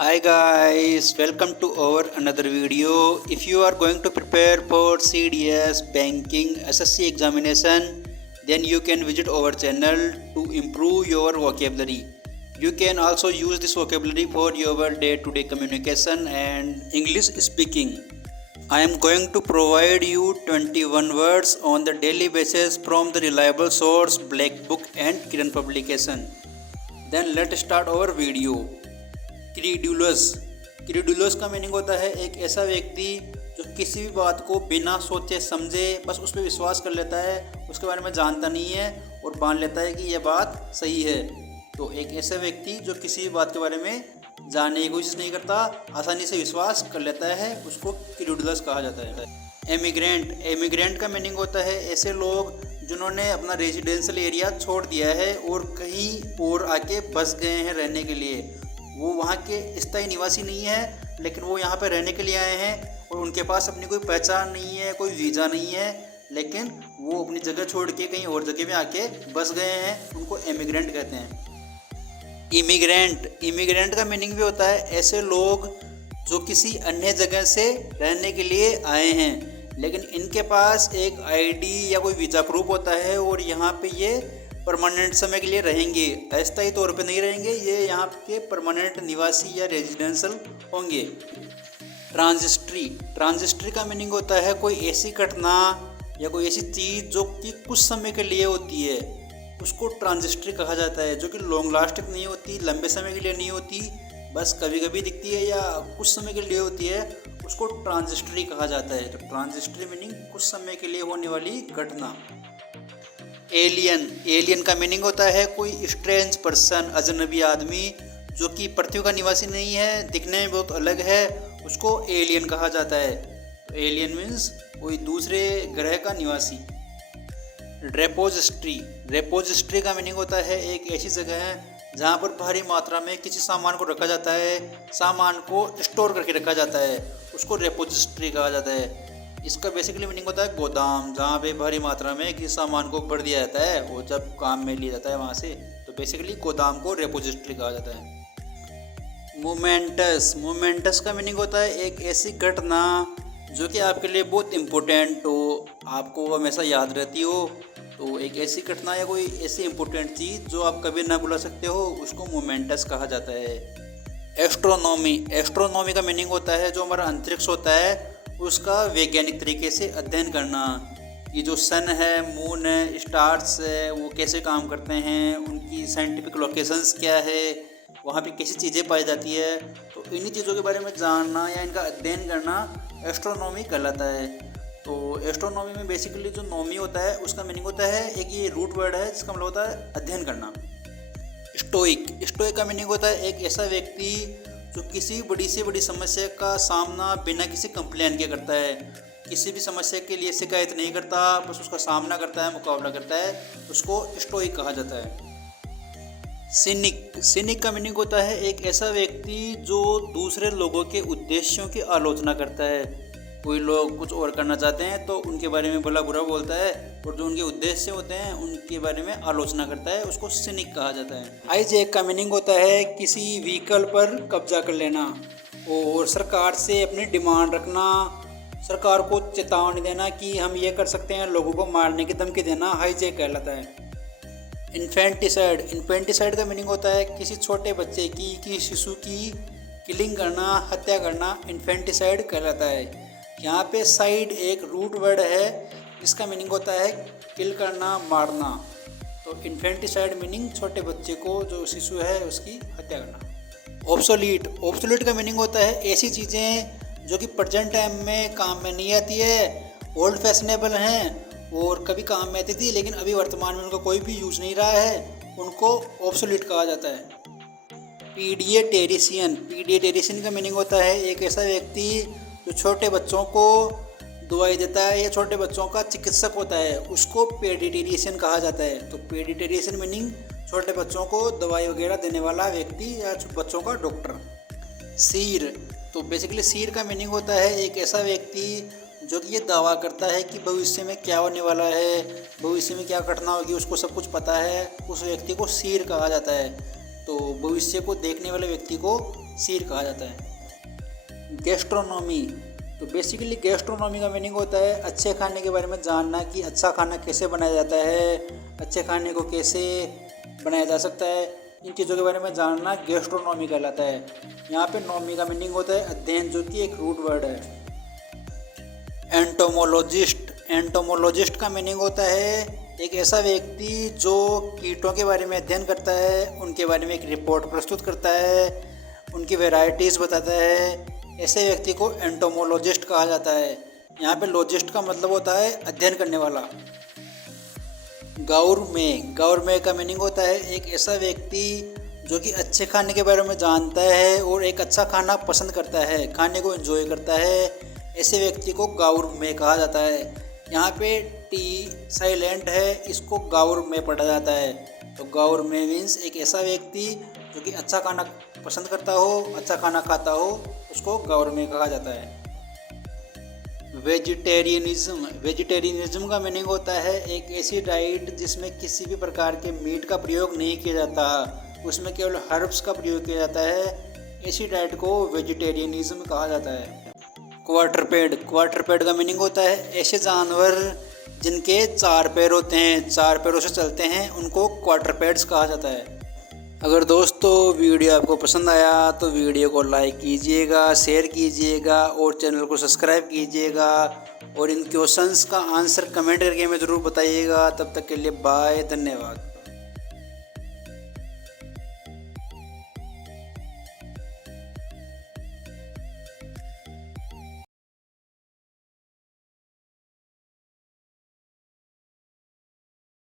Hi guys, welcome to our another video. If you are going to prepare for CDS banking SSC examination, then you can visit our channel to improve your vocabulary. You can also use this vocabulary for your day-to-day communication and English speaking. I am going to provide you 21 words on the daily basis from the reliable source Black Book and Kiran publication. Then let's start our video. क्रीडुलस क्रीडुलस का meaning होता है एक ऐसा व्यक्ति जो किसी भी बात को बिना सोचे समझे बस उस पर विश्वास कर लेता है, उसके बारे में जानता नहीं है और मान लेता है कि यह बात सही है। तो एक ऐसा व्यक्ति जो किसी भी बात के बारे में जानने की कोशिश नहीं करता, आसानी से विश्वास कर लेता है, उसको क्रीडुलस कहा जाता है। एमिग्रेंट का मीनिंग होता है ऐसे लोग जिन्होंने अपना रेजिडेंशियल एरिया छोड़ दिया है और कहीं और आके बस गए हैं रहने के लिए। वो वहाँ के स्थायी निवासी नहीं है, लेकिन वो यहाँ पे रहने के लिए आए हैं और उनके पास अपनी कोई पहचान नहीं है, कोई वीज़ा नहीं है, लेकिन वो अपनी जगह छोड़ के कहीं और जगह में आके बस गए हैं। उनको एमिग्रेंट कहते हैं। इमिग्रेंट का मीनिंग भी होता है ऐसे लोग जो किसी अन्य जगह से रहने के लिए आए हैं, लेकिन इनके पास एक आईडी या कोई वीज़ा प्रूफ होता है और यहाँ पे ये परमानेंट समय के लिए रहेंगे, अस्थायी तौर पे नहीं रहेंगे, ये यहाँ के परमानेंट निवासी या रेजिडेंशियल होंगे। ट्रांजिस्ट्री का मीनिंग होता है कोई ऐसी घटना या कोई ऐसी चीज़ जो कि कुछ समय के लिए होती है, उसको ट्रांजिस्ट्री कहा जाता है। जो कि लॉन्ग लास्टिंग नहीं होती, लंबे समय के लिए नहीं होती, बस कभी कभी दिखती है या कुछ समय के लिए होती है, उसको ट्रांजिस्ट्री कहा जाता है। तो ट्रांजिस्ट्री मीनिंग कुछ समय के लिए होने वाली घटना। एलियन का मीनिंग होता है कोई स्ट्रेंज पर्सन, अजनबी आदमी जो कि पृथ्वी का निवासी नहीं है, दिखने में बहुत अलग है, उसको एलियन कहा जाता है। तो एलियन मीन्स कोई दूसरे ग्रह का निवासी। रेपोजिस्ट्री का मीनिंग होता है एक ऐसी जगह है जहाँ पर भारी मात्रा में किसी सामान को रखा जाता है, सामान को स्टोर करके रखा जाता है, उसको रेपोजिस्ट्री कहा जाता है। इसका बेसिकली मीनिंग होता है गोदाम, जहाँ पे भारी मात्रा में किसी सामान को भर दिया जाता है और जब काम में लिया जाता है वहाँ से, तो बेसिकली गोदाम को रेपोजिस्ट्री कहा जाता है। मोमेंटस का मीनिंग होता है एक ऐसी घटना जो कि आपके लिए बहुत इम्पोर्टेंट हो, आपको हमेशा याद रहती हो। तो एक ऐसी घटना या कोई ऐसी इम्पोर्टेंट चीज़ जो आप कभी ना भुला सकते हो, उसको मोमेंटस कहा जाता है। एस्ट्रोनॉमी का मीनिंग होता है जो हमारा अंतरिक्ष होता है उसका वैज्ञानिक तरीके से अध्ययन करना। ये जो सन है, मून है, स्टार्स है, वो कैसे काम करते हैं, उनकी साइंटिफिक लोकेशंस क्या है, वहाँ पे कैसी चीज़ें पाई जाती है, तो इन्हीं चीज़ों के बारे में जानना या इनका अध्ययन करना एस्ट्रोनॉमी कहलाता है। तो एस्ट्रोनॉमी में बेसिकली जो नॉमी होता है उसका मीनिंग होता है, एक ये रूट वर्ड है जिसका मतलब होता है अध्ययन करना। स्टोइक का मीनिंग होता है एक ऐसा व्यक्ति जो किसी बड़ी से बड़ी समस्या का सामना बिना किसी कंप्लेन के करता है, किसी भी समस्या के लिए शिकायत नहीं करता, बस उसका सामना करता है, मुकाबला करता है, उसको स्टोइक कहा जाता है। सिनिक का मीनिंग होता है एक ऐसा व्यक्ति जो दूसरे लोगों के उद्देश्यों की आलोचना करता है। कोई लोग कुछ और करना चाहते हैं तो उनके बारे में भला बुरा बोलता है, और जो उनके उद्देश्य होते हैं उनके बारे में आलोचना करता है, उसको सिनिक कहा जाता है। हाईजैक का मीनिंग होता है किसी व्हीकल पर कब्जा कर लेना और सरकार से अपनी डिमांड रखना, सरकार को चेतावनी देना कि हम ये कर सकते हैं, लोगों को मारने की धमकी देना हाईजैक कहलाता है। इन्फेंटिसाइड का मीनिंग होता है किसी छोटे बच्चे की, किसी शिशु की किलिंग करना, हत्या करना, इन्फेंटिसाइड कहलाता है। यहाँ पे साइड एक रूट वर्ड है जिसका मीनिंग होता है किल करना, मारना। तो इन्फेंटिसाइड मीनिंग छोटे बच्चे को, जो शिशु है, उसकी हत्या करना। ऑब्सोलीट का मीनिंग होता है ऐसी चीज़ें जो कि प्रेजेंट टाइम में काम में नहीं आती है, ओल्ड फैशनेबल हैं और कभी काम में आती थी लेकिन अभी वर्तमान में उनका कोई भी यूज़ नहीं रहा है, उनको ऑब्सोलीट कहा जाता है। पीडियाट्रिशियन का मीनिंग होता है एक ऐसा व्यक्ति जो छोटे बच्चों को दवाई देता है या छोटे बच्चों का चिकित्सक होता है, उसको पेडियाट्रिशियन कहा जाता है। तो पेडियाट्रिशियन मीनिंग छोटे बच्चों को दवाई वगैरह देने वाला व्यक्ति या बच्चों का डॉक्टर। सीर, तो बेसिकली सीर का मीनिंग होता है एक ऐसा व्यक्ति जो कि ये दावा करता है कि भविष्य में क्या होने वाला है, भविष्य में क्या घटना होगी, उसको सब कुछ पता है, उस व्यक्ति को सीर कहा जाता है। तो भविष्य को देखने वाले व्यक्ति को सीर कहा जाता है। गैस्ट्रोनॉमी, तो बेसिकली गैस्ट्रोनॉमी का मीनिंग होता है अच्छे खाने के बारे में जानना कि अच्छा खाना कैसे बनाया जाता है, अच्छे खाने को कैसे बनाया जा सकता है, इन चीज़ों के बारे में जानना गैस्ट्रोनॉमी कहलाता है। यहाँ पे नॉमी का मीनिंग होता है अध्ययन, जो कि एक रूट वर्ड है। एंटोमोलॉजिस्ट, एंटोमोलॉजिस्ट का मीनिंग होता है एक ऐसा व्यक्ति जो कीटों के बारे में अध्ययन करता है, उनके बारे में एक रिपोर्ट प्रस्तुत करता है, उनकी वैरायटीज़ बताता है। ऐसे व्यक्ति को एंटोमोलॉजिस्ट कहा जाता है। यहाँ पे लॉजिस्ट का मतलब होता है अध्ययन करने वाला। गौरमे, गौरमे का मीनिंग होता है एक ऐसा व्यक्ति जो कि अच्छे खाने के बारे में जानता है और एक अच्छा खाना पसंद करता है, खाने को एंजॉय करता है। ऐसे व्यक्ति को गौरमे कहा जाता है। यहाँ पे टी साइलेंट है, इसको गौरमे पढ़ा जाता है। तो गौरमे मीन्स एक ऐसा व्यक्ति जो कि अच्छा खाना पसंद करता हो, अच्छा खाना खाता हो, उसको गौरमे कहा जाता है। वेजिटेरियनिज्म, वेजिटेरियनिज्म का मीनिंग होता है एक ऐसी डाइट जिसमें किसी भी प्रकार के मीट का प्रयोग नहीं किया जाता, उसमें केवल हर्ब्स का प्रयोग किया जाता है। ऐसी डाइट को वेजिटेरियनिज्म कहा जाता है। क्वाड्रपेड, क्वाड्रपेड का मीनिंग होता है ऐसे जानवर जिनके 4 पैर होते हैं, 4 पैरों से चलते हैं, उनको क्वाड्रपेड्स कहा जाता है। अगर दोस्तों वीडियो आपको पसंद आया तो वीडियो को लाइक कीजिएगा, शेयर कीजिएगा और चैनल को सब्सक्राइब कीजिएगा और इन क्वेश्चंस का आंसर कमेंट करके हमें ज़रूर बताइएगा। तब तक के लिए बाय, धन्यवाद।